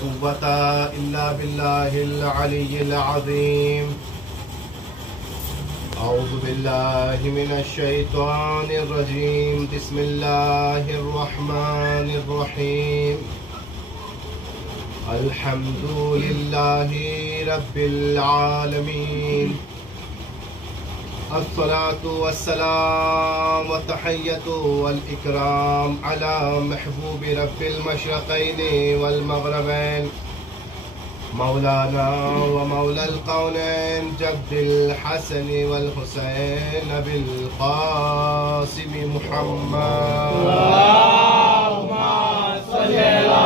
قوة إلا بالله العلي العظيم. أعوذ بالله من الشيطان الرجيم. بسم الله الرحمن الرحيم. الحمد لله رب العالمين. الصلاة والسلام والتحية والإكرام على محبوب رب المشرقين والمغربين مولانا ومولى القونين جد الحسن والحسين بالقاسم محمد. اللهم صل على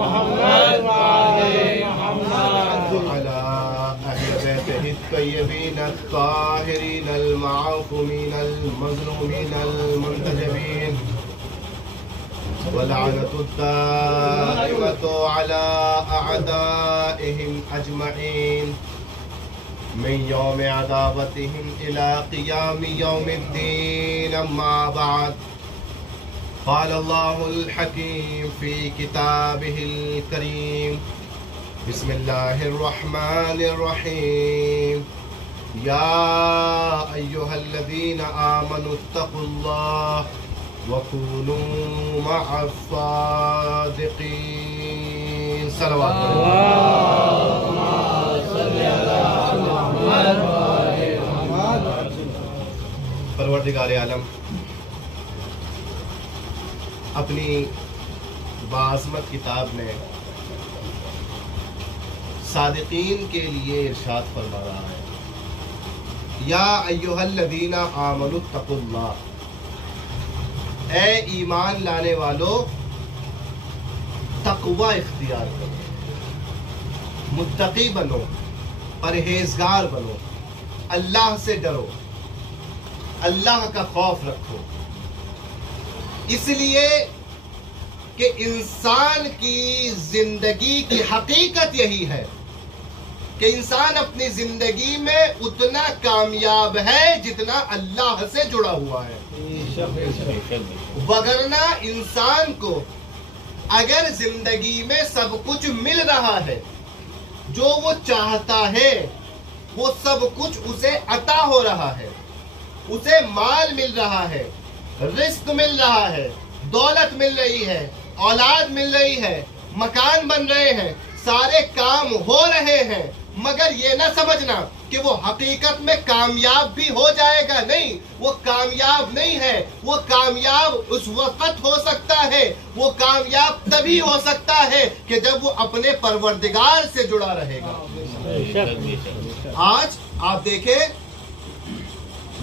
محمد وعلى محمد. على أهل بيته الطيبين الطاهرين المعصومين المظلومين المنتجبين ولعنة الدائمة على أعدائهم أجمعين من يوم عداوتهم إلى قيام يوم الدين. أما بعد، قال الله الحكيم في كتابه الكريم: بسم الله الرحمن الرحيم. يا أيها الذين آمنوا اتقوا الله وكونوا مع الصادقين. صلوات اللهم صل على محمد وعلى محمد. پروردگار عالم اپنی باعظمت کتاب میں صادقین کے لیے ارشاد فرما رہا ہے: یا ایھا الذین آمنوا اتقوا اللہ، اے ایمان لانے والو تقوی اختیار کرو، متقی بنو، پرہیزگار بنو، اللہ سے ڈرو، اللہ کا خوف رکھو، اس لیے کہ انسان کی زندگی کی حقیقت یہی ہے کہ انسان اپنی زندگی میں اتنا کامیاب ہے جتنا اللہ سے جڑا ہوا ہے. وگرنہ انسان کو اگر زندگی میں سب کچھ مل رہا ہے، جو وہ چاہتا ہے وہ سب کچھ اسے عطا ہو رہا ہے، اسے مال مل رہا ہے، رزق مل رہا ہے، دولت مل رہی ہے، اولاد مل رہی ہے، مکان بن رہے ہیں، سارے کام ہو رہے ہیں، مگر یہ نہ سمجھنا کہ وہ حقیقت میں کامیاب بھی ہو جائے گا. نہیں، وہ کامیاب نہیں ہے. وہ کامیاب اس وقت ہو سکتا ہے، وہ کامیاب تبھی ہو سکتا ہے کہ جب وہ اپنے پروردگار سے جڑا رہے گا. آج آپ دیکھیں،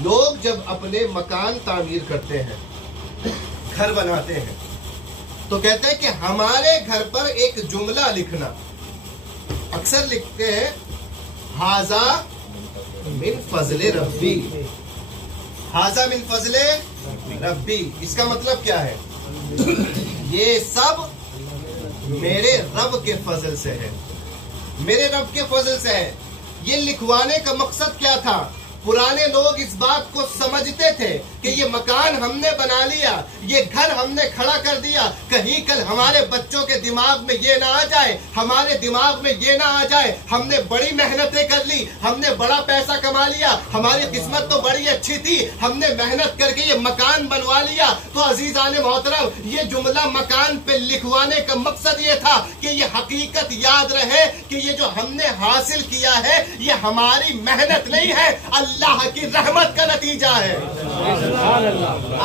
لوگ جب اپنے مکان تعمیر کرتے ہیں، گھر بناتے ہیں، تو کہتے ہیں کہ ہمارے گھر پر ایک جملہ لکھنا. اکثر لکھتے ہیں ھذا من فضل ربی، ھذا من فضل ربی. اس کا مطلب کیا ہے؟ یہ سب میرے رب کے فضل سے ہے، میرے رب کے فضل سے ہے. یہ لکھوانے کا مقصد کیا تھا؟ پرانے لوگ اس بات کو سمجھتے تھے کہ یہ مکان ہم نے بنا لیا، یہ گھر ہم نے کھڑا کر دیا، کہیں کل ہمارے بچوں کے دماغ میں یہ نہ آ جائے، ہمارے دماغ میں یہ نہ آ جائے ہم نے بڑی محنتیں کر لی، ہم نے بڑا پیسہ کما لیا، ہماری قسمت تو بڑی اچھی تھی، ہم نے محنت کر کے یہ مکان بنوا لیا. تو عزیزان محترم، یہ جملہ مکان پہ لکھوانے کا مقصد یہ تھا کہ یہ حقیقت یاد رہے کہ یہ جو ہم نے حاصل کیا ہے یہ ہماری محنت نہیں ہے، اللہ کی رحمت کا نتیجہ ہے.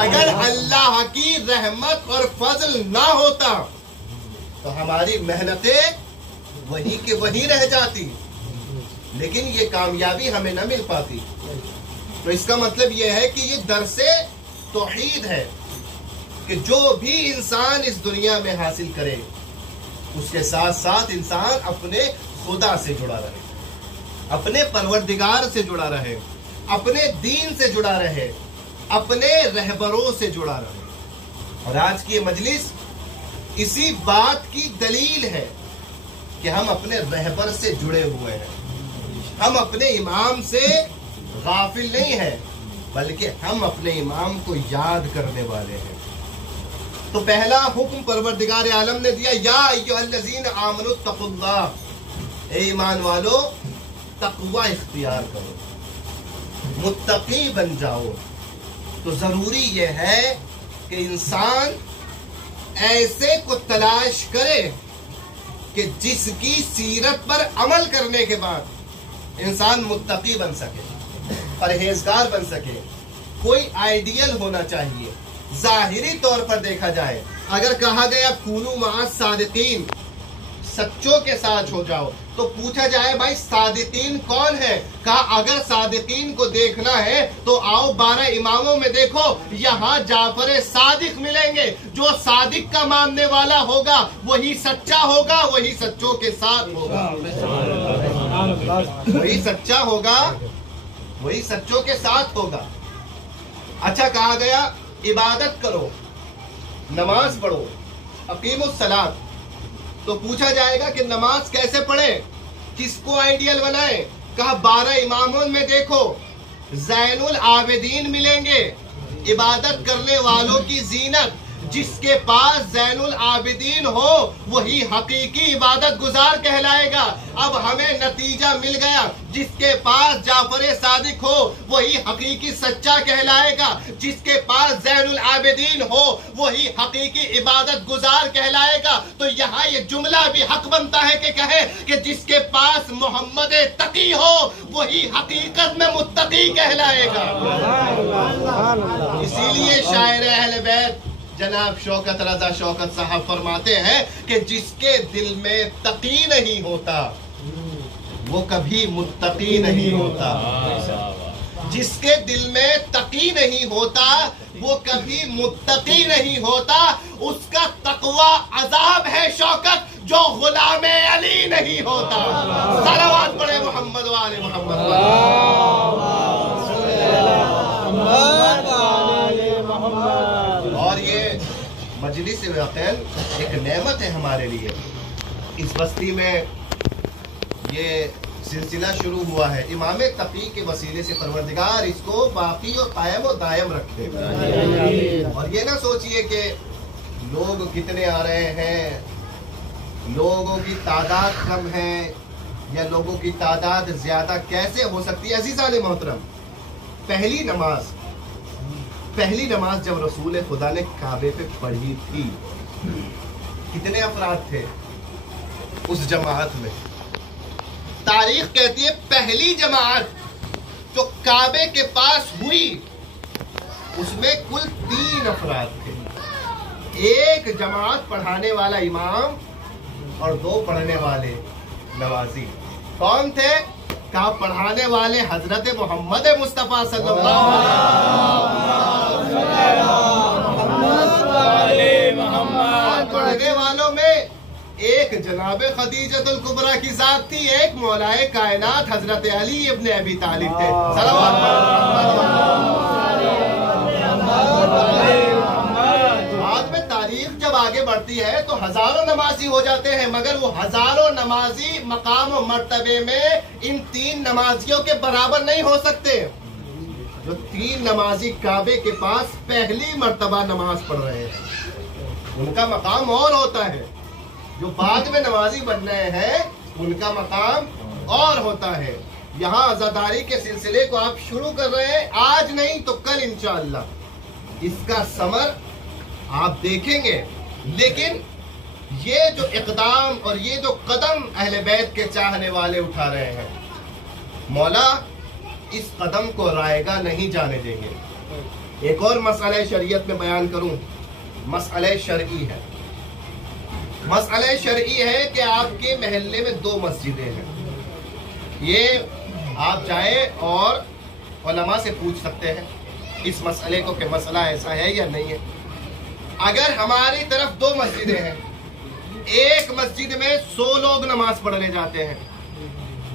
اگر اللہ کی رحمت اور فضل نہ ہوتا تو ہماری محنتیں وہی کے وہی رہ جاتی، لیکن یہ کامیابی ہمیں نہ مل پاتی. تو اس کا مطلب یہ ہے کہ یہ درس توحید ہے کہ جو بھی انسان اس دنیا میں حاصل کرے اس کے ساتھ ساتھ انسان اپنے خدا سے جڑا رہے، اپنے پروردگار سے جڑا رہے، اپنے دین سے جڑا رہے، اپنے رہبروں سے جڑا رہے. اور آج کی یہ مجلس اسی بات کی دلیل ہے کہ ہم اپنے رہبر سے جڑے ہوئے ہیں، ہم اپنے امام سے غافل نہیں ہیں، بلکہ ہم اپنے امام کو یاد کرنے والے ہیں. تو پہلا حکم پروردگار عالم نے دیا، یا ایھا الذین آمنوا اتقوا اللہ، اے ایمان والو تقوی اختیار کرو، متقی بن جاؤ۔ تو ضروری یہ ہے کہ انسان ایسے کو تلاش کرے کہ جس کی سیرت پر عمل کرنے کے بعد انسان متقی بن سکے، پرہیزگار بن سکے۔ کوئی آئیڈیل ہونا چاہیے۔ ظاہری طور پر دیکھا جائے، اگر کہا گیا کونوا مع الصادقین، سچوں کے ساتھ ہو جاؤ، تو پوچھا جائے بھائی صادقین کون ہے؟ کہا اگر صادقین کو دیکھنا ہے تو آؤ 12 اماموں میں دیکھو، یہاں جعفر صادق ملیں گے۔ جو صادق کا ماننے والا ہوگا وہی سچا ہوگا، وہی سچوں کے ساتھ ہوگا، وہی سچا ہوگا، وہی سچوں کے ساتھ ہوگا۔ اچھا، کہا گیا عبادت کرو، نماز پڑھو، اقیموا الصلاۃ، تو پوچھا جائے گا کہ نماز کیسے پڑھیں، کس کو آئیڈیل بنائیں؟ کہا 12 اماموں میں دیکھو، زین العابدین ملیں گے، عبادت کرنے والوں کی زینت۔ جس کے پاس زین العابدین ہو وہی حقیقی عبادت گزار کہلائے گا۔ اب ہمیں نتیجہ مل گیا، جس کے پاس جعفر صادق ہو وہی حقیقی سچا کہلائے گا، جس کے پاس زین العابدین ہو وہی حقیقی عبادت گزار کہلائے گا۔ تو یہاں یہ جملہ بھی حق بنتا ہے کہ کہے کہ جس کے پاس محمد تقی ہو وہی حقیقت میں متقی کہلائے گا۔ اسی لیے شاعر اہل بیت جناب شوکت رضا شوکت صاحب فرماتے ہیں کہ جس کے دل میں تقی نہیں ہوتا وہ کبھی متقی نہیں ہوتا، جس کے دل میں تقی نہیں ہوتا وہ کبھی متقی نہیں ہوتا۔ اس کا تقوی عذاب ہے شوکت جو غلام علی نہیں ہوتا۔ صلوات پڑھے محمد وآل محمد۔ اور یہ مجلس وقیل ایک نعمت ہے ہمارے لیے۔ اس بستی میں یہ سلسلہ شروع ہوا ہے، امام تقی کے وسیلے سے پروردگار اس کو باقی اور قائم و دائم رکھے۔ اور یہ نہ سوچئے کہ لوگ کتنے آ رہے ہیں، لوگوں کی تعداد کم ہے یا لوگوں کی تعداد زیادہ کیسے ہو سکتی ہے۔ عزیزان محترم، پہلی نماز جب رسول خدا نے کعبے پہ پڑھی تھی، کتنے افراد تھے اس جماعت میں؟ تاریخ کہتی ہے پہلی جماعت جو کعبے کے پاس ہوئی اس میں کل 3 افراد تھے، ایک جماعت پڑھانے والا امام اور 2 پڑھنے والے نوازی۔ کون تھے؟ کہا پڑھانے والے حضرت محمد مصطفیٰ صلی اللہ علیہ وسلم، اور پڑھنے والوں میں ایک جناب خدیجۃ الکبریٰ کی ذات تھی، ایک مولائے کائنات حضرت علی ابن ابی طالب تھے۔ بعد میں تاریخ جب آگے بڑھتی ہے تو ہزاروں نمازی ہو جاتے ہیں، مگر وہ ہزاروں نمازی مقام و مرتبے میں ان 3 نمازیوں کے برابر نہیں ہو سکتے۔ جو 3 نمازی کعبے کے پاس پہلی مرتبہ نماز پڑھ رہے ہیں ان کا مقام اور ہوتا ہے، جو بعد میں نمازی بن رہے ہیں ان کا مقام اور ہوتا ہے۔ یہاں عزاداری کے سلسلے کو آپ شروع کر رہے ہیں، آج نہیں تو کل انشاءاللہ اس کا ثمر آپ دیکھیں گے۔ لیکن یہ جو اقدام اور یہ جو قدم اہل بیت کے چاہنے والے اٹھا رہے ہیں، مولا اس قدم کو رائیگاں نہیں جانے دیں گے۔ ایک اور مسئلہ شریعت میں بیان کروں، مسئلہ شرعی ہے۔ مسئلہ شرعی ہے کہ آپ کے محلے میں 2 مسجدیں ہیں، یہ آپ جائیں اور علماء سے پوچھ سکتے ہیں اس مسئلے کو کہ مسئلہ ایسا ہے یا نہیں ہے۔ اگر ہماری طرف 2 مسجدیں ہیں، ایک مسجد میں 100 لوگ نماز پڑھنے جاتے ہیں،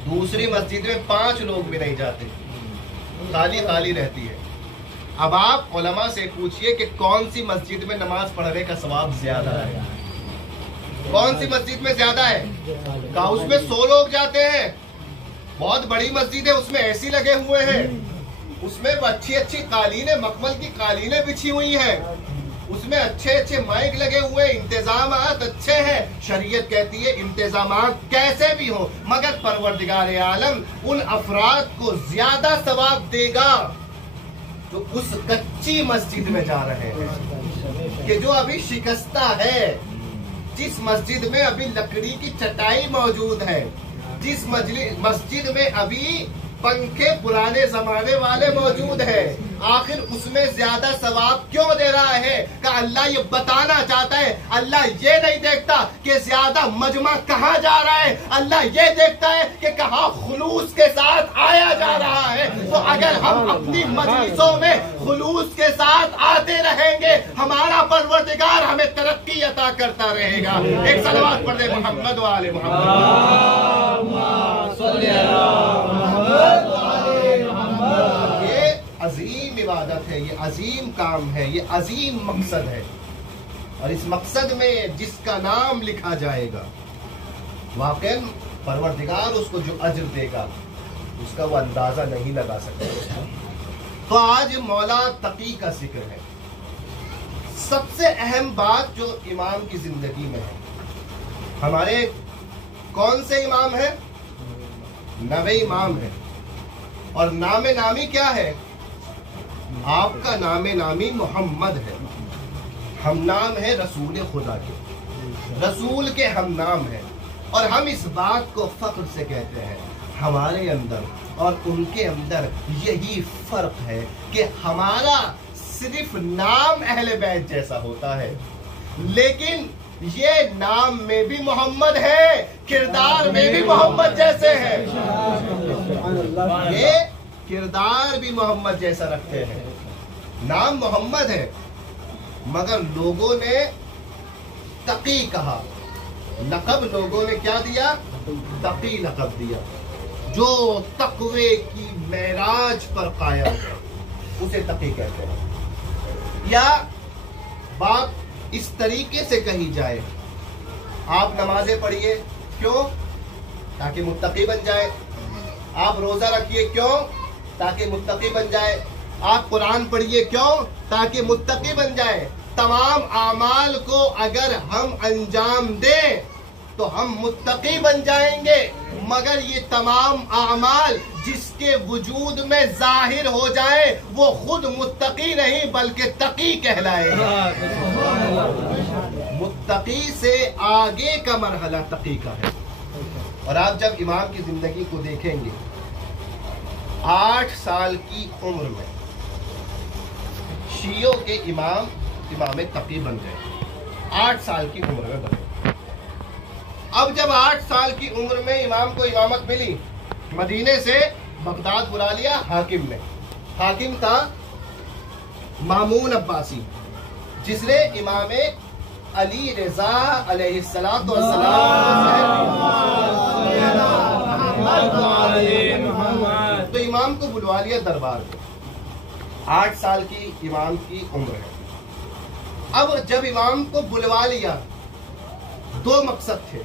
دوسری مسجد میں 5 لوگ بھی نہیں جاتے، خالی رہتی ہے۔ اب آپ علماء سے پوچھئے کہ کون سی مسجد میں نماز پڑھنے کا ثواب زیادہ ہے، کون سی مسجد میں زیادہ ہے؟ کہا اس میں 100 لوگ جاتے ہیں، بہت بڑی مسجد ہے، اس میں ایسی لگے ہوئے ہیں، اس میں اچھی قالینیں، مخمل کی قالینیں بچھی ہوئی ہیں، उसमें अच्छे अच्छे माइक लगे हुए, इंतजामात अच्छे हैं। शरीयत कहती है इंतजामात कैसे भी हो, मगर परवरदिगार आलम उन अफराद को ज्यादा सवाब देगा जो उस कच्ची मस्जिद में जा रहे हैं, कि जो अभी शिकस्ता है, जिस मस्जिद में अभी लकड़ी की चटाई मौजूद है, जिस मस्जिद में अभी पंखे पुराने जमाने वाले मौजूद है, आखिर उसमें ज्यादा सवाब क्यों दे रहा है? कि अल्लाह ये बताना चाहता है, अल्लाह ये नहीं देखता कि ज्यादा मजमा कहाँ जा रहा है, अल्लाह ये देखता है कि कहाँ खुलूस के साथ आया जा रहा है। तो अगर हम अपनी मजलिसों में खुलूस के साथ आते रहेंगे, हमारा परवरदिगार हमें तरक्की अता करता रहेगा। एक सलवात पढ़ दे मोहम्मद वाले ये अजीम इबादत है, ये अजीम काम है, ये अजीम मकसद है, और इस मकसद में जिसका नाम लिखा जाएगा वाकई परवरदिगार उसको जो अज्र देगा उसका वो अंदाजा नहीं लगा सकता। तो आज मौला तकी का जिक्र है। सबसे अहम बात जो इमाम की जिंदगी में है, हमारे कौन से इमाम है? 9 इमाम है, और नामे नामी क्या है? आपका नामे नामी मोहम्मद है, हम नाम है रसूल खुदा के, रसूल के हम नाम है। और हम इस बात को फख्र से कहते हैं, हमारे अंदर और उनके अंदर यही फर्क है कि हमारा सिर्फ नाम अहले बैत जैसा होता है, लेकिन ये नाम में भी मोहम्मद है, किरदार में भी मोहम्मद जैसे हैं। ये किरदार भी मोहम्मद जैसा रखते हैं। नाम मोहम्मद है, मगर लोगों ने तकी कहा, लक़ब लोगों ने क्या दिया? तकी लक़ब दिया। जो तकवे की मेराज पर कायम है उसे तकी कहते हैं। या बात इस तरीके से कही जाए, आप नमाजें पढ़िए, क्यों? ताकि मुत्तकी बन जाए। आप रोजा रखिए, क्यों? ताकि मुत्तकी बन जाए। आप कुरान पढ़िए, क्यों? ताकि मुत्तकी बन जाए। तमाम आमाल को अगर हम अंजाम दें तो हम मुत्तकी बन जाएंगे, मगर ये तमाम आमाल जिसके वजूद में जाहिर हो जाए वो खुद मुत्तकी नहीं बल्कि तकी कहलाएगा। मुत्तकी से आगे का मरहला तकी का है। और आप जब इमाम की जिंदगी को देखेंगे, 8 साल की उम्र में शियों के इमाम तकी बन गए। 8 साल की उम्र में बने। अब जब 8 साल की उम्र में इमाम को इमामत मिली, मदीने से बगदाद बुला लिया हाकिम ने। हाकिम था मामून अब्बासी, जिसने इमाम अली रजा अलैहिस्सलाम तो इमाम को बुलवा लिया दरबार में। 8 साल की इमाम की उम्र है। अब जब इमाम को बुलवा लिया, 2 मकसद थे।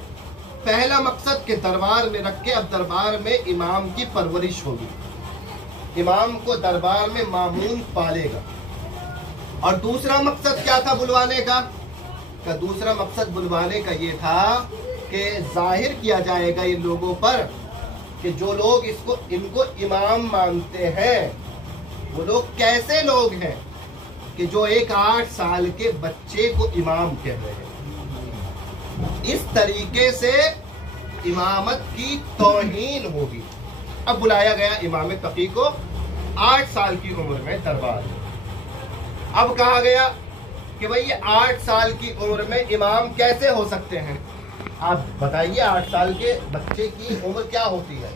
पहला मकसद के दरबार में रख के अब दरबार में इमाम की परवरिश होगी, इमाम को दरबार में मामून पालेगा। और दूसरा मकसद क्या था बुलवाने का? दूसरा मकसद बुलवाने का ये था कि जाहिर किया जाएगा इन लोगों पर कि जो लोग इनको इमाम मानते हैं वो लोग कैसे लोग हैं कि जो एक 8 साल के बच्चे को इमाम कह रहे हैं। इस तरीके से इमामत की तौहीन होगी। अब बुलाया गया इमाम तकी को 8 साल की उम्र में दरबार। अब कहा गया कि भाई ये 8 साल की उम्र में इमाम कैसे हो सकते हैं? आप बताइए, 8 साल के बच्चे की उम्र क्या होती है?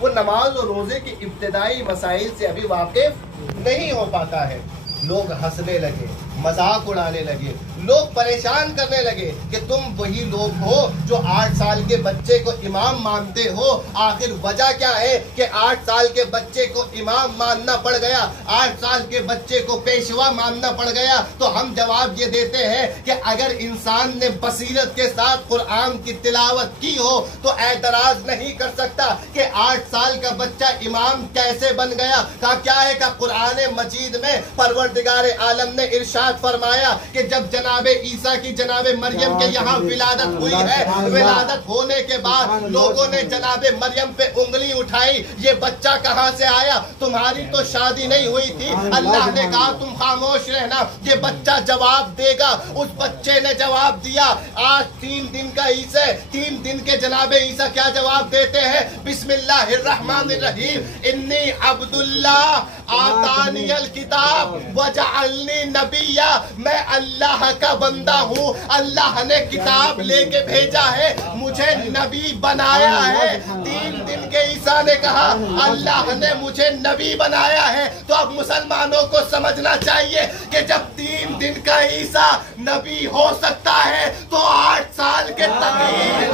वो नमाज और रोजे के इब्तिदाई मसाइल से अभी वाकिफ नहीं हो पाता है। लोग हंसने लगे, मजाक उड़ाने लगे, लोग परेशान करने लगे कि तुम वही लोग हो जो 8 साल के बच्चे को इमाम मानते हो। आखिर वजह क्या है कि 8 साल के बच्चे को इमाम मानना पड़ गया, 8 साल के बच्चे को पेशवा मानना पड़ गया? तो हम जवाब ये देते हैं कि अगर इंसान ने बसीरत के साथ कुरान की तिलावत की हो तो एतराज नहीं कर सकता कि 8 साल का बच्चा इमाम कैसे बन गया। क्या है कि कुरान मजीद में परवर परवरदिगार आलम ने इरशाद फरमाया कि जब जनाब ईसा की जनाब मरियम के यहाँ विलादत हुई है, विलादत होने के बाद लोगों ने जनाब मरियम पे उंगली उठाई, ये बच्चा कहाँ से आया, तुम्हारी तो शादी नहीं हुई थी। अल्लाह ने कहा तुम खामोश रहना, ये बच्चा जवाब देगा। उस बच्चे ने जवाब दिया। आज 3 दिन का ईसा, 3 दिन के जनाब ईसा क्या जवाब देते हैं? बिस्मिल्लाहिर्रहमानिर्रहीम, इन्नी अब्दुल्लाह आतानियल किताब वजअलनी नबिया, मैं अल्लाह का बंदा हूँ, अल्लाह ने किताब लेके भेजा है, मुझे नबी बनाया है। 3 दिन के ईसा ने कहा अल्लाह ने मुझे नबी बनाया है। तो अब मुसलमानों को समझना चाहिए कि जब 3 दिन का ईसा नबी हो सकता है तो 8 साल के तकलीफ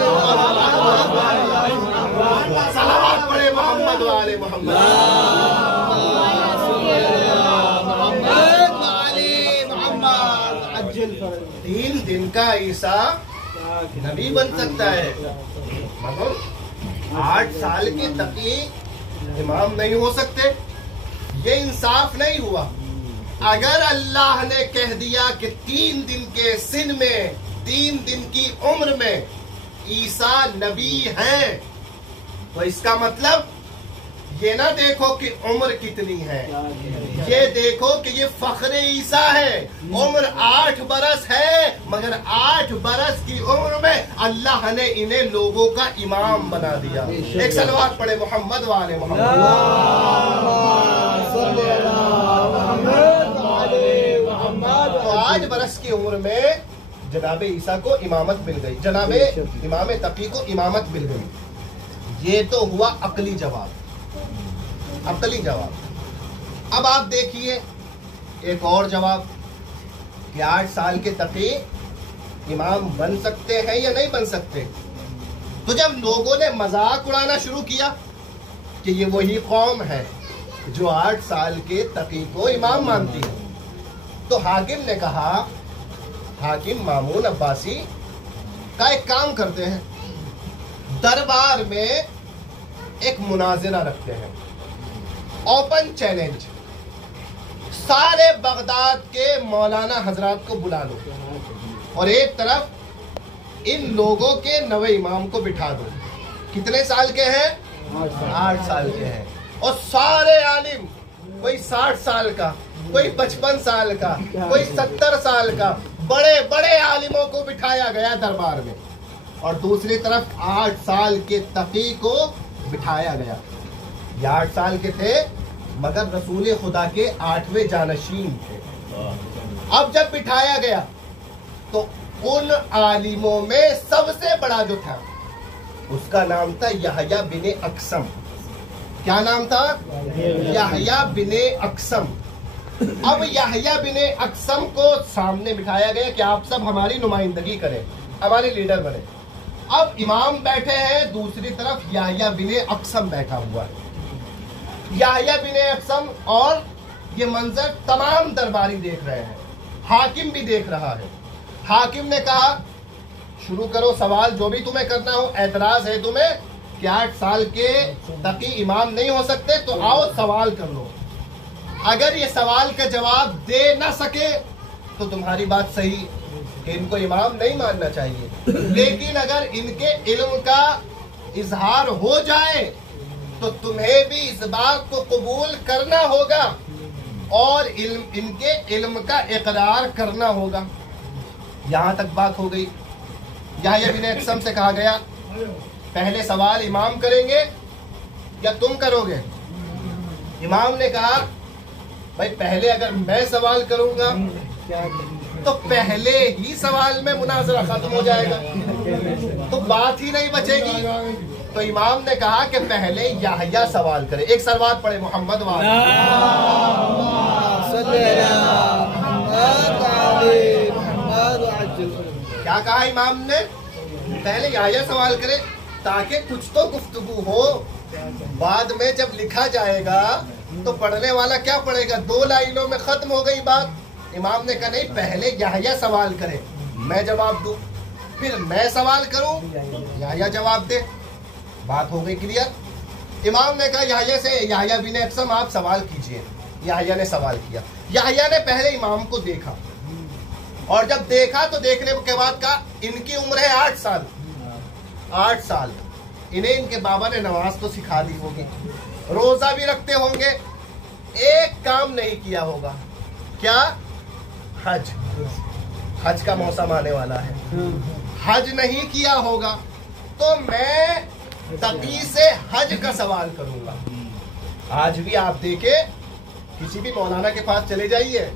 सलावत पढ़े मोहम्मद वाले मोहम्मद। 3 दिन का ईसा नबी बन सकता है, मगर 8 साल के तकी इमाम नहीं हो सकते। ये इंसाफ नहीं हुआ। अगर अल्लाह ने कह दिया कि 3 दिन के सिन में, 3 दिन की उम्र में ईसा नबी है, तो इसका मतलब ये ना देखो कि उम्र कितनी है, ये देखो कि ये फख्रे ईसा है। उम्र 8 बरस है, मगर 8 बरस की उम्र में अल्लाह ने इन्हें लोगों का इमाम बना दिया। एक सलवात पढ़े मोहम्मद वाले मोहम्मद। तो 8 बरस की उम्र में जनाब ईसा को इमामत मिल गई, जनाब इमाम तकी को इमामत मिल गई। ये तो हुआ अकली जवाब, अकली जवाब। अब आप देखिए एक और जवाब कि 8 साल के तकी इमाम बन सकते हैं या नहीं बन सकते। तो जब लोगों ने मजाक उड़ाना शुरू किया कि ये वही कौम है जो 8 साल के तकी को इमाम मानती है, तो हाकिम ने कहा, हाकिम मामून अब्बासी का एक काम करते हैं, दरबार में एक मुनाजिरा रखते हैं, ओपन चैलेंज, सारे बगदाद के मौलाना हजरात को बुला लो और एक तरफ इन लोगों के नवे इमाम को बिठा दो। कितने साल के हैं? 8 साल के हैं। और सारे आलिम, कोई 60 साल का, कोई 55 साल का, कोई 70 साल का, बड़े बड़े आलिमों को बिठाया गया दरबार में, और दूसरी तरफ 8 साल के तकी को बिठाया गया। ये 8 साल के थे, मगर रसूल खुदा के 8वें जानशीन थे। अब जब बिठाया गया तो उन आलिमों में सबसे बड़ा जो था उसका नाम था यहया बिन अक्सम। क्या नाम था? यहया बिन अक्सम। अब यहया बिन अक्सम को सामने बिठाया गया कि आप सब हमारी नुमाइंदगी करें, हमारे लीडर बने। अब इमाम बैठे हैं, दूसरी तरफ यहया बिन अक्सम बैठा हुआ है। यहया बिन अक्सम और ये मंजर तमाम दरबारी देख रहे हैं, हाकिम भी देख रहा है। हाकिम ने कहा शुरू करो सवाल, जो भी तुम्हें करना हो। एतराज है तुम्हें कि 8 साल के तकी इमाम नहीं हो सकते, तो आओ सवाल कर लो। अगर ये सवाल का जवाब दे ना सके तो तुम्हारी बात सही कि इनको इमाम नहीं मानना चाहिए, लेकिन अगर इनके इल्म का इजहार हो जाए तो तुम्हें भी इस बात को कबूल करना होगा और इनके इल्म का इकरार करना होगा। यहां तक बात हो गई। यहया बिन अक्सम से कहा गया पहले सवाल इमाम करेंगे या तुम करोगे? इमाम ने कहा भाई पहले अगर मैं सवाल करूंगा तो पहले ही सवाल में मुनाजरा खत्म हो जाएगा, तो बात ही नहीं बचेगी। तो इमाम ने कहा कि पहले यहया सवाल करे। एक सलवात पढ़े मोहम्मद वाले। क्या कहा इमाम ने? पहले यहया सवाल करे ताकि कुछ तो गुफ्तगू हो। बाद में जब लिखा जाएगा तो पढ़ने वाला क्या पढ़ेगा? 2 लाइनों में खत्म हो गई बात। इमाम ने कहा नहीं, पहले यहया सवाल करे, मैं जवाब दूं, फिर मैं सवाल करूं, यहया जवाब दे। बात हो गई क्लियर। इमाम ने कहा यहया से, यहया बिन अक्सम आप सवाल कीजिए। याह्या ने सवाल किया। याह्या ने पहले इमाम को देखा, और जब देखा तो देखने के बाद कहा इनकी उम्र है 8 साल, 8 साल, इन्हें इनके बाबा ने नमाज तो सिखा दी होगी, रोजा भी रखते होंगे, एक काम नहीं किया होगा, क्या? हज। हज का मौसम आने वाला है, हज नहीं किया होगा, तो मैं तकी से हज का सवाल करूंगा। आज भी आप देखे, किसी भी मौलाना के पास चले जाइए,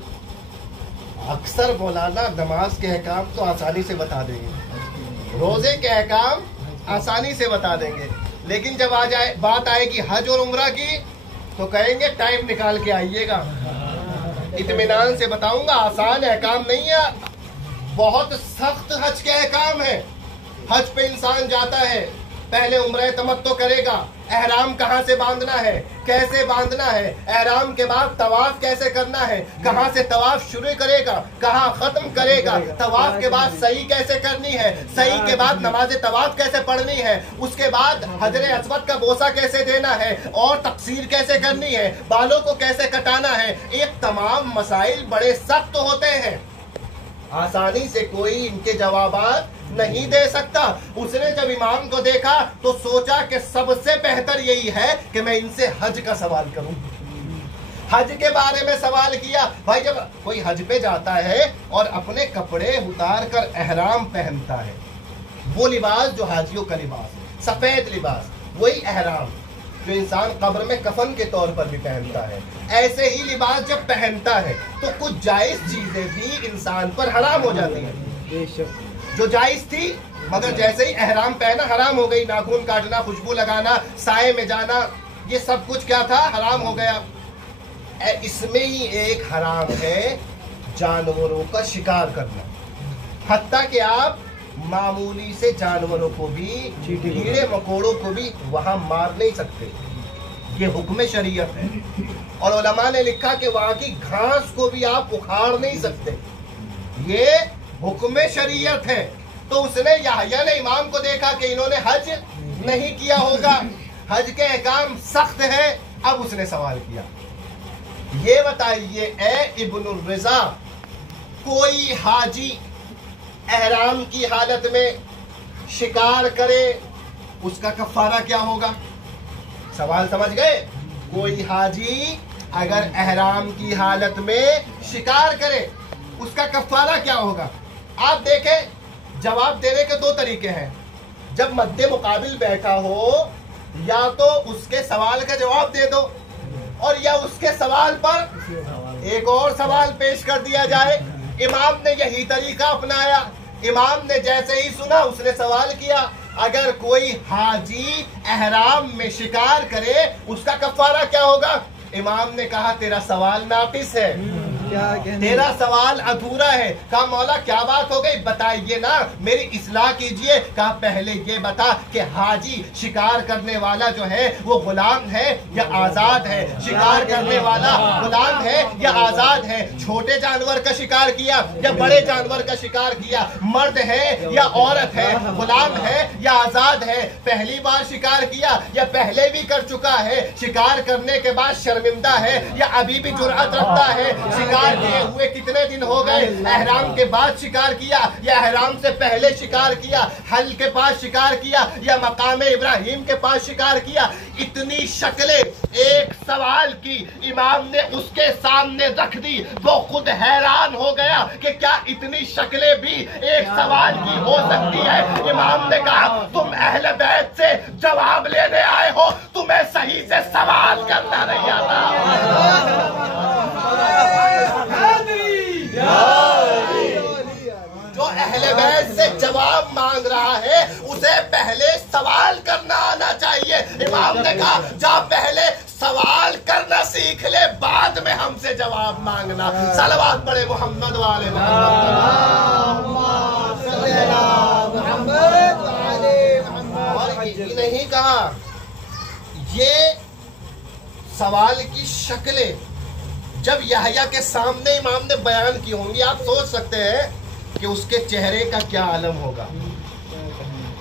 अक्सर मौलाना नमाज के अहकाम तो आसानी से बता देंगे, रोजे के अहकाम आसानी से बता देंगे, लेकिन जब आ जाए बात आएगी हज और उम्रा की तो कहेंगे टाइम निकाल के आइएगा, इत्मीनान से बताऊंगा, आसान अहकाम नहीं है, बहुत सख्त हज के अहकाम है। हज पे इंसान जाता है, पहले उम्रे तमत्तो करेगा, एहराम कहाँ से बांधना है, कैसे बांधना है, एहराम के बाद तवाफ कैसे करना है, कहाँ से तवाफ शुरू करेगा, कहाँ खत्म करेगा, तवाफ के बाद सही कैसे करनी है, सही के बाद नमाज तवाफ कैसे पढ़नी है, उसके बाद हजरे अस्वद का बोसा कैसे देना है, और तकसीर कैसे करनी है, बालों को कैसे कटाना है, ये तमाम मसाइल बड़े सख्त होते हैं, आसानी से कोई इनके जवाबात नहीं दे सकता। उसने जब इमाम को देखा तो सोचा कि सबसे बेहतर यही है कि मैं इनसे हज का सवाल करूं, हज के बारे में सवाल किया। भाई जब कोई हज पे जाता है और अपने कपड़े उतार कर एहराम पहनता है, वो लिबास जो हाजियों का लिबास है, सफेद लिबास, वही एहराम जो इंसान कब्र में कफन के तौर पर भी पहनता है, ऐसे ही लिबास जब पहनता है तो कुछ जायज चीजें भी इंसान पर हराम हो जाती हैं, जो जायज थी मगर जैसे ही एहराम पहना हराम हो गई, नाखून काटना, खुशबू लगाना, साए में जाना, ये सब कुछ क्या था, हराम हो गया। इसमें ही एक हराम है जानवरों का शिकार करना, हत्ता कि आप मामूली से जानवरों को भी, कीड़े मकोड़ों को भी वहां मार नहीं सकते, ये हुक्म शरीयत है। और उलमा ने लिखा कि वहां की घास को भी आप उखाड़ नहीं सकते, ये हुक्म शरीयत है। तो उसने याह्या ने इमाम को देखा कि इन्होंने हज नहीं किया होगा, हज के अहकाम सख्त है। अब उसने सवाल किया, ये बताइए ए इब्नुर रिज़ा, कोई हाजी एहराम की हालत में शिकार करे, उसका कफारा क्या होगा? सवाल समझ गए? कोई हाजी अगर एहराम की हालत में शिकार करे, उसका कफारा क्या होगा? आप देखें, जवाब देने के दो तरीके हैं। जब मद्दे मुकाबिल बैठा हो, या तो उसके सवाल का जवाब दे दो, और या उसके सवाल पर एक और सवाल पेश कर दिया जाए। इमाम ने यही तरीका अपनाया, इमाम ने जैसे ही सुना उसने सवाल किया, अगर कोई हाजी एहराम में शिकार करे उसका कफारा क्या होगा? इमाम ने कहा तेरा सवाल नाकिस है, तेरा सवाल अधूरा है। कहा मौला क्या बात हो गई, बताइए ना, मेरी इस्लाह कीजिए। कहा पहले ये बता कि हाजी शिकार करने वाला जो है वो गुलाम है या आजाद है? शिकार करने वाला गुलाम है या आजाद है? छोटे जानवर का शिकार किया या बड़े जानवर का शिकार किया? मर्द है या औरत है? गुलाम है या आजाद है? पहली बार शिकार किया या पहले भी कर चुका है? शिकार करने के बाद शर्मिंदा है या अभी भी जुर्अत रखता है? शिकार किए हुए कितने दिन हो गए? एहराम के बाद शिकार किया या एहराम से पहले शिकार किया? हल के पास शिकार किया या मकाम इब्राहिम के पास शिकार किया? इतनी शक्लें एक सवाल की इमाम ने उसके सामने रख दी, वो खुद हैरान हो गया कि क्या इतनी शक्लें भी एक सवाल की हो सकती है? इमाम ने कहा तुम अहले बैत से जवाब लेने आए हो, तुम्हें सही से सवाल करना नहीं आता। जो अहले बैत से जवाब मांग रहा है उसे पहले सवाल करना आना चाहिए। इमाम ने कहा जा पहले सवाल करना सीख ले, बाद में हमसे जवाब मांगना। सलवात पढ़े मोहम्मद वाले नहीं कहा, ये सवाल की शक्लें जब याह्या के सामने इमाम ने बयान की होंगी, आप सोच सकते हैं कि उसके चेहरे का क्या आलम होगा।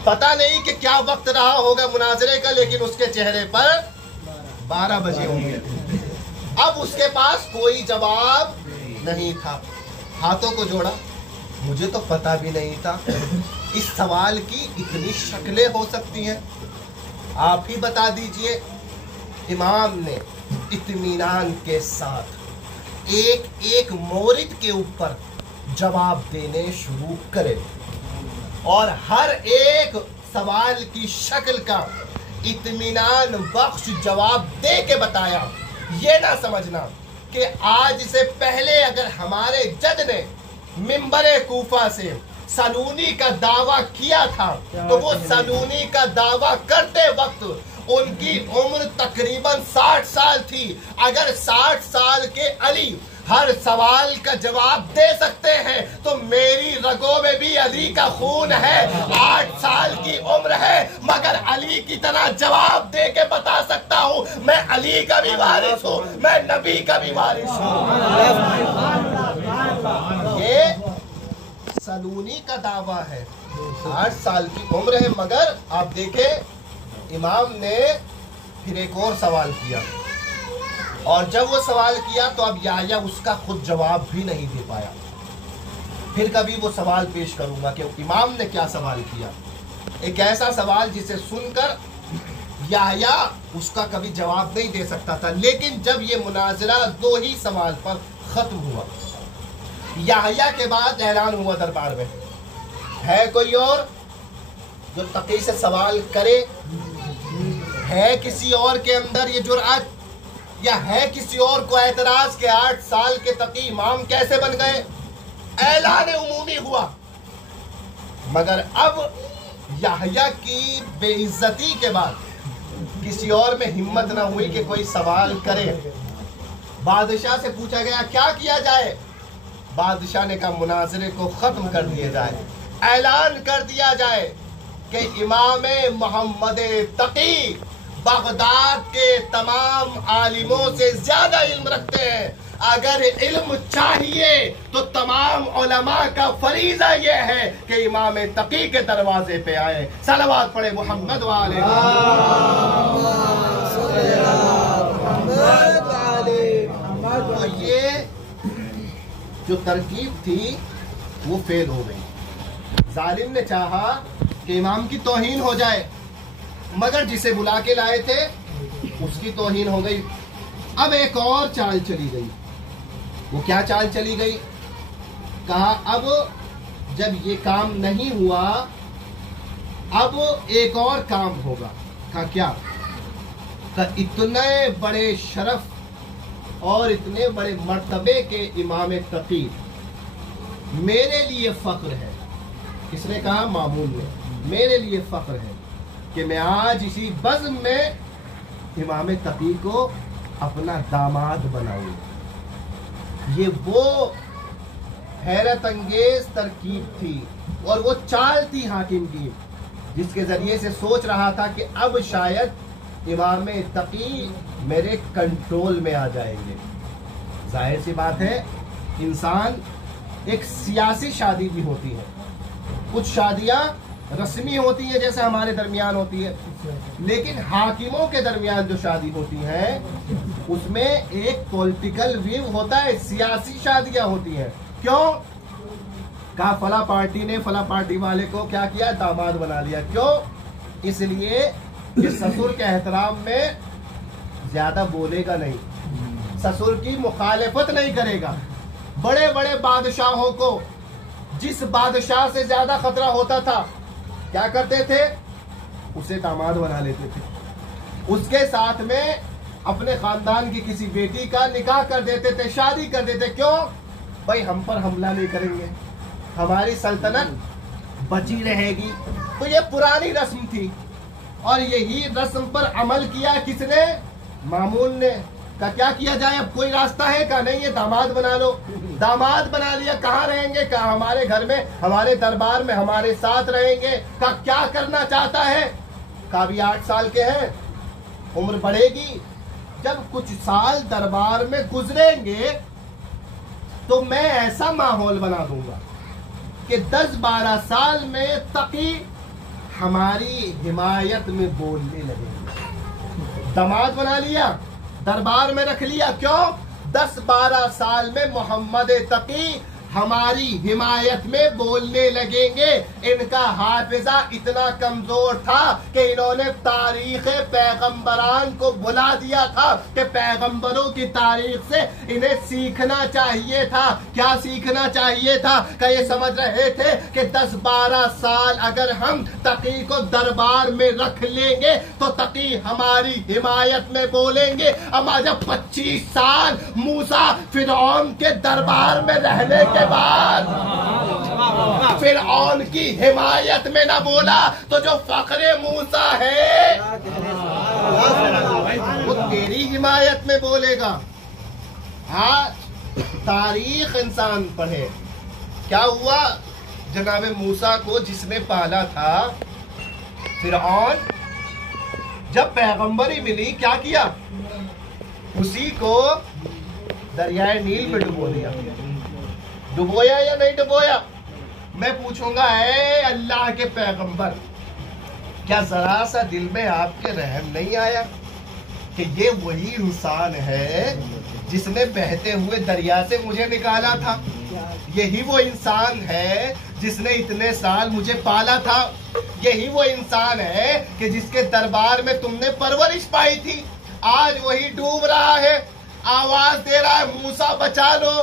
पता नहीं कि क्या वक्त रहा होगा मुनाजरे का, लेकिन उसके चेहरे पर 12 बजे होंगे। اب اس کے پاس کوئی جواب نہیں تھا، ہاتھوں کو جوڑا، مجھے تو پتا بھی نہیں تھا اس سوال کی اتنی شکلیں ہو سکتی ہیں، آپ ہی بتا دیجئے۔ امام نے اطمینان کے ساتھ ایک ایک مورد کے اوپر جواب دینے شروع کرے اور ہر ایک سوال کی شکل کا اطمینان بخش جواب دے کے بتایا۔ یہ نہ سمجھنا کہ آج سے پہلے اگر ہمارے جج نے منبر کوفہ سے سنونی کا دعویٰ کیا تھا تو وہ سنونی کا دعویٰ کرتے وقت ان کی عمر تقریباً 60 سال تھی۔ اگر 60 سال کے علی ہر سوال کا جواب دے سکتے ہیں تو میری رگوں میں بھی علی کا خون ہے، 8 سال کی عمر ہے مگر علی کی طرح جواب دے کے بتا سکتا ہوں، میں علی کا بھی وارث ہوں، میں نبی کا بھی وارث ہوں۔ یہ سنونی کا دعویٰ ہے، 8 سال کی عمر ہے مگر آپ دیکھیں امام نے پھر ایک اور سوال کیا، اور جب وہ سوال کیا تو اب یحییٰ اس کا خود جواب بھی نہیں دے پایا۔ پھر کبھی وہ سوال پیش کروں گا کہ امام نے کیا سوال کیا، ایک ایسا سوال جسے سن کر یحییٰ اس کا کبھی جواب نہیں دے سکتا تھا، لیکن جب یہ مناظرہ 2 ہی سوال پر ختم ہوا، یحییٰ کے بعد اعلان ہوا دربار میں، ہے کوئی اور جو تقی سے سوال کرے؟ ہے کسی اور کے اندر یہ جرأت، یا ہے کسی اور کو اعتراض کہ 8 سال کے تقی امام کیسے بن گئے؟ اعلان عمومی ہوا، مگر اب یحییٰ کی بے عزتی کے بعد کسی اور میں ہمت نہ ہوئی کہ کوئی سوال کرے۔ بادشاہ سے پوچھا گیا کیا کیا جائے؟ بادشاہ نے کہا مناظرے کو ختم کر دیا جائے، اعلان کر دیا جائے کہ امام محمد تقی بغداد کے تمام عالموں سے زیادہ علم رکھتے ہیں، اگر علم چاہیے تو تمام علماء کا فریضہ یہ ہے کہ امام تقی کے دروازے پہ آئے۔ صلوات پڑھے محمد والے۔ تو یہ جو ترکیب تھی وہ فیل ہو گئی۔ ظالم نے چاہا کہ امام کی توہین ہو جائے، مگر جسے بلا کے لائے تھے اس کی توہین ہو گئی۔ اب ایک اور چال چلی گئی، وہ کیا چال چلی گئی؟ کہا اب جب یہ کام نہیں ہوا اب ایک اور کام ہوگا۔ کہا کیا؟ کہ اتنے بڑے شرف اور اتنے بڑے مرتبے کے امام تقی میرے لیے فخر ہے۔ کس نے کہا؟ مامون نے۔ میرے لیے فخر ہے کہ میں آج اسی بزم میں امام تقی کو اپنا داماد بناؤں۔ یہ وہ حیرت انگیز ترکیب تھی اور وہ چال تھی حاکم کی، جس کے ذریعے سے سوچ رہا تھا کہ اب شاید امام تقی میرے کنٹرول میں آ جائیں گے۔ ظاہر سی بات ہے انسان، ایک سیاسی شادی بھی ہوتی ہے، کچھ شادیاں رسمی ہوتی ہیں جیسے ہمارے درمیان ہوتی ہے، لیکن حاکموں کے درمیان جو شادی ہوتی ہے اس میں ایک پولیٹیکل ویو ہوتا ہے، سیاسی شادیاں ہوتی ہیں۔ کیوں؟ کہا فلاں پارٹی نے فلاں پارٹی والے کو کیا کیا؟ داماد بنا لیا۔ کیوں؟ اس لیے کہ سسر کے احترام میں زیادہ بولے گا نہیں، سسر کی مخالفت نہیں کرے گا۔ بڑے بڑے بادشاہوں کو جس بادشاہ سے زیادہ خطرہ ہوتا تھا کیا کرتے تھے؟ اسے داماد بنا لیتے تھے، اس کے ساتھ میں اپنے خاندان کی کسی بیٹی کا نکاح کر دیتے تھے، شادی کر دیتے۔ کیوں؟ بھائی ہم پر حملہ نہیں کریں گے، ہماری سلطنت بچی رہے گی۔ تو یہ پرانی رسم تھی اور یہی رسم پر عمل کیا کس نے؟ مامون نے۔ کیا کیا جائے؟ اب کوئی راستہ ہے؟ کہا نہیں، یہ داماد بنا لو۔ داماد بنا لیا۔ کہاں رہیں گے؟ کہا ہمارے گھر میں، ہمارے دربار میں ہمارے ساتھ رہیں گے۔ کہا کیا کرنا چاہتا ہے؟ کہا بھی 8 سال کے ہیں، عمر بڑھے گی، جب کچھ سال دربار میں گزریں گے تو میں ایسا ماحول بنا دوں گا کہ 10-12 سال میں تقی ہماری حمایت میں بولنے لگے گا۔ داماد بنا لیا، دربار میں رکھ لیا. کیوں؟ 10-12 سال میں محمد تقی ہماری حمایت میں بولنے لگیں گے. ان کا حافظہ اتنا کمزور تھا کہ انہوں نے تاریخ پیغمبران کو بھلا دیا تھا کہ پیغمبروں کی تاریخ سے انہیں سیکھنا چاہیے تھا. کیا سیکھنا چاہیے تھا؟ کہ یہ سمجھ رہے تھے کہ 10-12 سال اگر ہم تقی کو دربار میں رکھ لیں گے تو تقی ہماری حمایت میں بولیں گے. اما جب 25 سال موسیٰ فرعون کے دربار میں رہنے کے بعد فرعون کی حمایت میں نہ بولا تو جو فخر موسیٰ ہے وہ تیری حمایت میں بولے گا. آج تاریخ انسان پڑھے. کیا ہوا؟ جناب موسیٰ کو جس نے پالا تھا فرعون، جب پیغمبری ملی کیا کیا؟ اسی کو دریائے نیل میں ڈبو دیا. ڈبویا یا نہیں ڈبویا؟ میں پوچھوں گا اے اللہ کے پیغمبر، کیا ذرا سا دل میں آپ کے رحم نہیں آیا کہ یہ وہی انسان ہے جس نے بہتے ہوئے دریا سے مجھے نکالا تھا؟ یہی وہ انسان ہے جس نے اتنے سال مجھے پالا تھا. یہی وہ انسان ہے کہ جس کے دربار میں تم نے پرورش پائی تھی. آج وہی ڈوب رہا ہے، آواز دے رہا ہے موسیٰ بچا لو،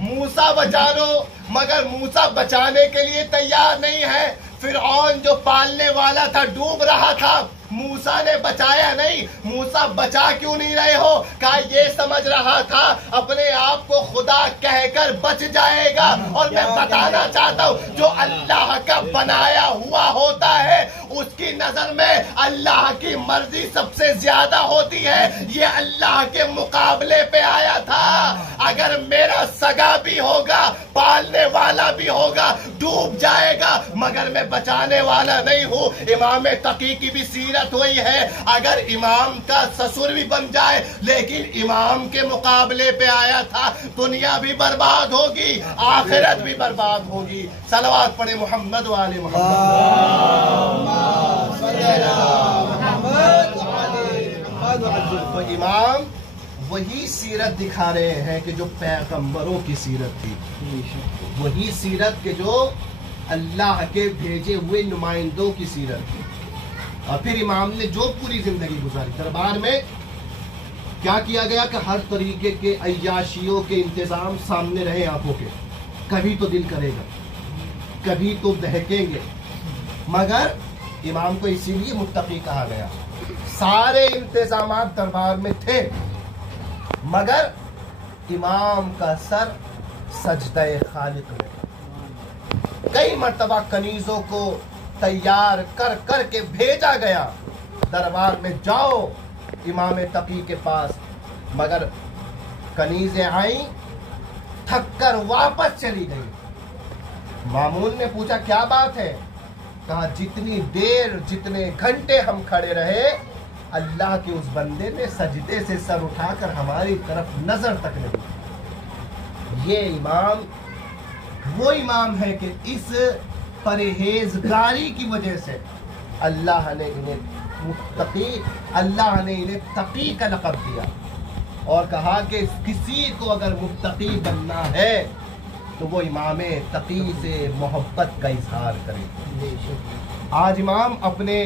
موسیٰ بچا لو، مگر موسیٰ بچانے کے لیے تیار نہیں ہے. فرعون جو پالنے والا تھا ڈوب رہا تھا، موسیٰ نے بچایا نہیں. موسیٰ بچا کیوں نہیں رہے ہو؟ کہا یہ سمجھ رہا تھا اپنے آپ کو خدا کہہ کر بچ جائے گا. اور میں بتانا چاہتا ہوں جو اللہ کا بنایا ہوا ہوتا ہے اس کی نظر میں اللہ کی مرضی سب سے زیادہ ہوتی ہے. یہ اللہ کے مقابلے پہ آیا تھا. اگر میرا سگا بھی ہوگا، پالنے والا بھی ہوگا، ڈوب جائے گا مگر میں بچانے والا نہیں ہوں. امام تقی کی بھی سیرت ہوئی ہے، اگر امام کا سسر بھی بن جائے لیکن امام کے مقابلے پہ آیا تھا. دنیا بھی برباد ہوگی، آخرت بھی برباد ہوگی. صلوات پڑھے محمد والے تو امام وہی سیرت دکھا رہے ہیں کہ جو پیغمبروں کی سیرت تھی، وہی سیرت کہ جو اللہ کے بھیجے ہوئے نمائندوں کی سیرت تھی. اور پھر امام نے جو پوری زندگی گزاری دربار میں کیا کیا گیا کہ ہر طریقے کے عیاشیوں کے انتظام سامنے رہے آنکھوں کے. کبھی تو دل کرے گا، کبھی تو بہکیں گے، مگر امام کو اسی لیے متقی کہا گیا. سارے انتظامات دربار میں تھے مگر امام کا سر سجدہ خالق میں. کئی مرتبہ کنیزوں کو تیار کر کر کے بھیجا گیا دربار میں، جاؤ امام تقی کے پاس، مگر کنیزیں آئیں تھک کر واپس چلی گئی. مامون نے پوچھا کیا بات ہے؟ کہا جتنی دیر جتنے گھنٹے ہم کھڑے رہے اللہ کے اس بندے نے سجدے سے سر اٹھا کر ہماری طرف نظر تک نہیں. یہ امام وہ امام ہے کہ اس پرہیزگاری کی وجہ سے اللہ نے انہیں تقی کا لقب دیا اور کہا کہ کسی کو اگر متقی بننا ہے تو وہ امام تقی سے محبت کا اظہار کرے. آج امام اپنے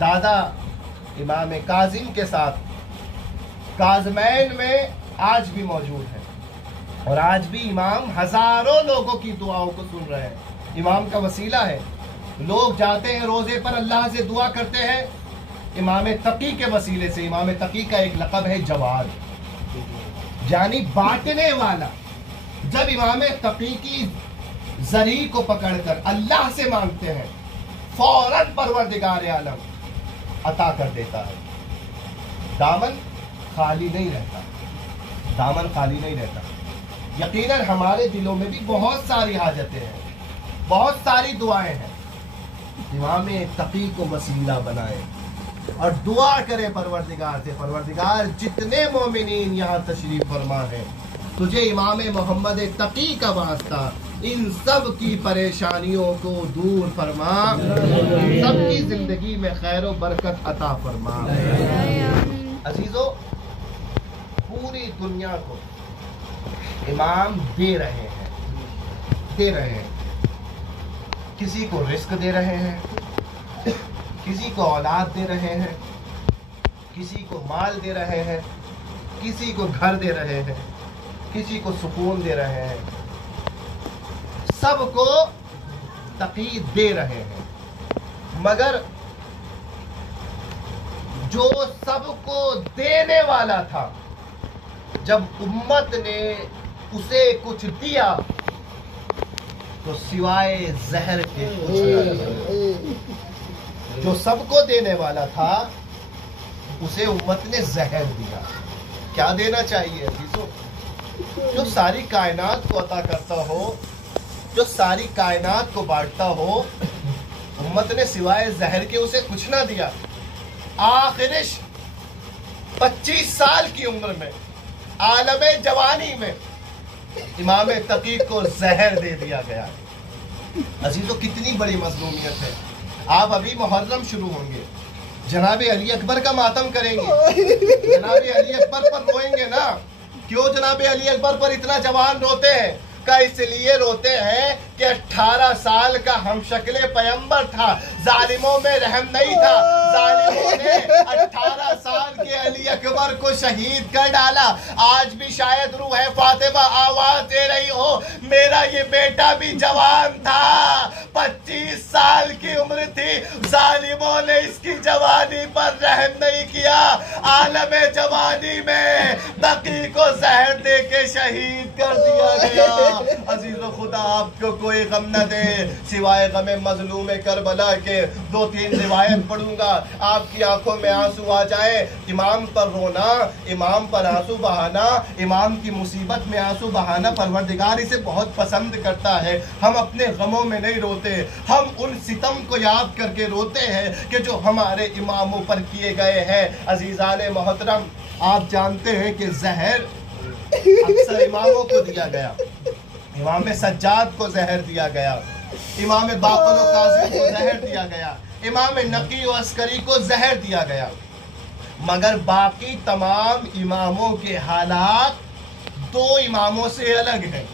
دادا امام کاظم کے ساتھ کاظمین میں آج بھی موجود ہے اور آج بھی امام ہزاروں لوگوں کی دعاؤں کو سن رہے ہیں. امام کا وسیلہ ہے. لوگ جاتے ہیں روزے پر اللہ سے دعا کرتے ہیں امام تقی کے وسیلے سے. امام تقی کا ایک لقب ہے جواد، یعنی بانٹنے والا. جب امام تقی کی زری کو پکڑ کر اللہ سے مانگتے ہیں فوراً پروردگار عالم عطا کر دیتا ہے. دامن خالی نہیں رہتا، دامن خالی نہیں رہتا. یقیناً ہمارے دلوں میں بھی بہت ساری حاجتیں ہیں، بہت ساری دعائیں ہیں. امام تقی کو وسیلہ بنائے اور دعا کرے پروردگار سے، پروردگار جتنے مومنین یہاں تشریف فرما ہے تجھے امام محمد تقی کا واسطہ ان سب کی پریشانیوں کو دور فرما، سب کی زندگی میں خیر و برکت عطا فرما. عزیزو، पूरी दुनिया को इमाम दे रहे हैं। किसी को रिस्क दे रहे हैं, किसी को औलाद दे रहे हैं, किसी को माल दे रहे हैं, किसी को घर दे रहे हैं, किसी को सुकून दे रहे हैं, सबको तक़ी दे रहे हैं। मगर जो सबको देने वाला था, जब उम्मत ने उसे कुछ दिया तो सिवाय जहर के कुछ न दिया। जो सबको देने वाला था उसे उम्मत ने जहर दिया। क्या देना चाहिए अजीजों? जो सारी कायनात को अता करता हो, जो सारी कायनात को बांटता हो, उम्मत ने सिवाय जहर के उसे कुछ ना दिया। आखिरिश 25 साल की उम्र में, आलमे जवानी में इमाम तकी को जहर दे दिया गया। अजीजों, कितनी बड़ी मजलूमियत है। आप अभी मुहर्रम शुरू होंगे, जनाब अली अकबर का मातम करेंगे, जनाब अली अकबर पर रोएंगे ना। क्यों जनाब अली अकबर पर इतना जवान रोते हैं? का इसलिए रोते हैं कि 18 साल का हमशक्ले पैगंबर था, जालिमों में रहम नहीं था। जालिमों ने 18 साल के अली अकबर को शहीद कर डाला। आज भी शायद रूह फातिमा आवाज दे रही हो, मेरा ये बेटा भी जवान था, 25 साल की उम्र थी। जालिमों ने इसकी जवानी पर रहम नहीं किया। आलमे जवानी में तकी को जहर दे के शहीद कर दिया गया। अजीजों, खुदा आपको कोई गम न दे सिवाय गमे मजलूम करबला के। 2-3 रिवायत पढ़ूंगा, आपकी आंखों में आंसू आ जाए। इमाम पर रोना, इमाम पर आंसू बहाना, इमाम की मुसीबत में आंसू बहाना परवरदिगार इसे बहुत पसंद करता है। हम अपने गमों में नहीं रोते, हम उन सितम को याद करके रोते हैं कि जो हमारे इमामों पर किए गए हैं। अजीजाने मोहतरम, आप जानते हैं कि जहर अक्सर इमामों को दिया गया। इमाम सज्जाद को जहर दिया गया, इमाम बाक़र व कासिम को जहर दिया गया, इमाम नकी व अस्करी को जहर दिया गया। मगर बाकी तमाम इमामों के हालात 2 इमामों से अलग हैं।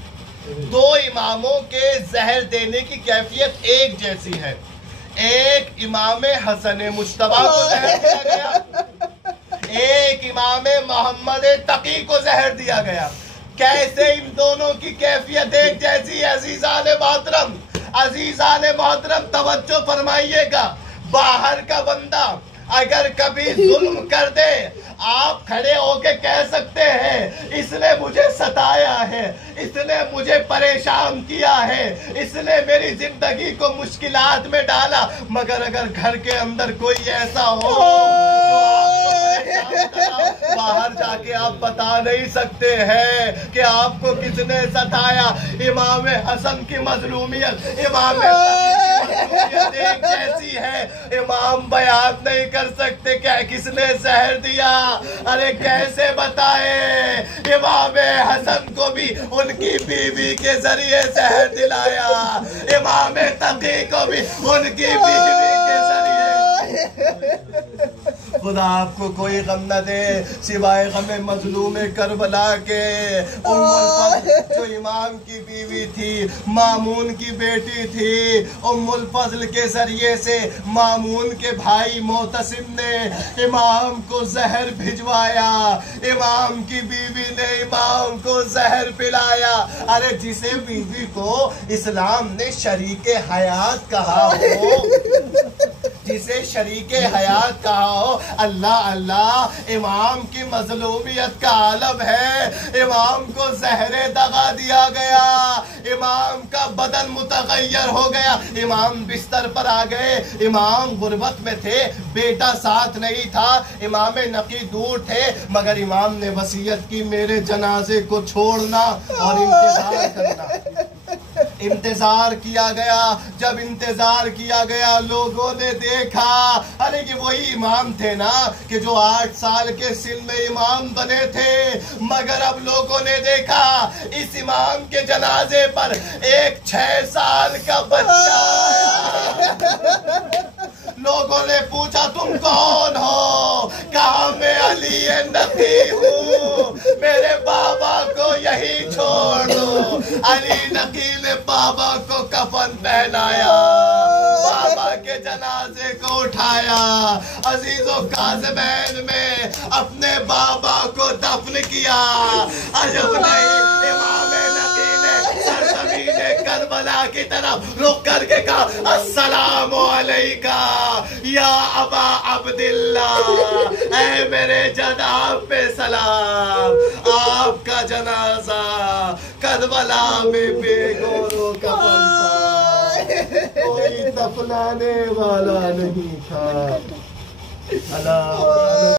2 इमामों के जहर देने की कैफियत एक जैसी है। एक इमाम हसन मुज्तबा को जहर दिया गया, एक इमाम मोहम्मद तकी को जहर दिया गया। कैसे इन दोनों की कैफियत एक जैसी है? अजीजाने मोहतरम तवज्जो फरमाइएगा। बाहर का बंदा अगर कभी जुल्म कर दे, आप खड़े होके कह सकते हैं इसने मुझे सताया है, इसने मुझे परेशान किया है, इसने मेरी जिंदगी को मुश्किलात में डाला। मगर अगर घर के अंदर कोई ऐसा हो जो आपको परेशान करा, बाहर जाके आप बता नहीं सकते हैं कि आपको किसने सताया। इमाम हसन की मजलूमियत, इमाम एक जैसी है। इमाम बयान नहीं कर सकते क्या किसने जहर दिया। अरे कैसे बताए? इमाम हसन को भी उनकी बीवी के जरिए जहर दिलाया, इमाम तकी को भी उनकी बीवी के जरिए। खुदा आपको कोई गम न दे सिवाय गमे मजलूम करबला के। उम्मुल फज़ल जो इमाम की बीवी थी, मामून की बेटी थी, उम्मुल फज़ल के जरिए से मामून के भाई मोतसिम ने इमाम को जहर भिजवाया। इमाम की बीवी ने इमाम को जहर पिलाया। अरे जिसे बीवी को इस्लाम ने शरीके हयात कहा हो, जिसे शरीके हयात कहा हो, अल्लाह अल्लाह, इमाम की मजलूमियत का आलम है। इमाम को जहरे दगा दिया गया, इमाम का बदन मुतगय्यर हो गया, इमाम बिस्तर पर आ गए। इमाम गुर्बत में थे, बेटा साथ नहीं था, इमाम नकी दूर थे, मगर इमाम ने वसीयत की मेरे जनाजे को छोड़ना और इंतजार करना। इंतजार किया गया। जब इंतजार किया गया, लोगों ने देखा अरे ये वही इमाम थे ना कि जो 8 साल के सिन में इमाम बने थे। मगर अब लोगों ने देखा इस इमाम के जनाजे पर एक 6 साल का बच्चा आया। लोगों ने पूछा तुम कौन हो? कहा मैं अली नकी हूँ। میرے بابا کو یہی چھوڑ دو. علی نقی نے بابا کو کفن پہنایا, بابا کے جنازے کو اٹھایا, عزیزوں کاظمین میں اپنے بابا کو دفن کیا. عجب نہیں, امام نقی نے سرزمین کربلا کی طرف رخ کر کے کہا السلام علیکہ یا ابا عبداللہ, اے میرے جناب پہ سلام. آپ کا جنازہ کربلا میں بے گورو کفن تھا, کوئی دفنانے والا نہیں تھا. اللہ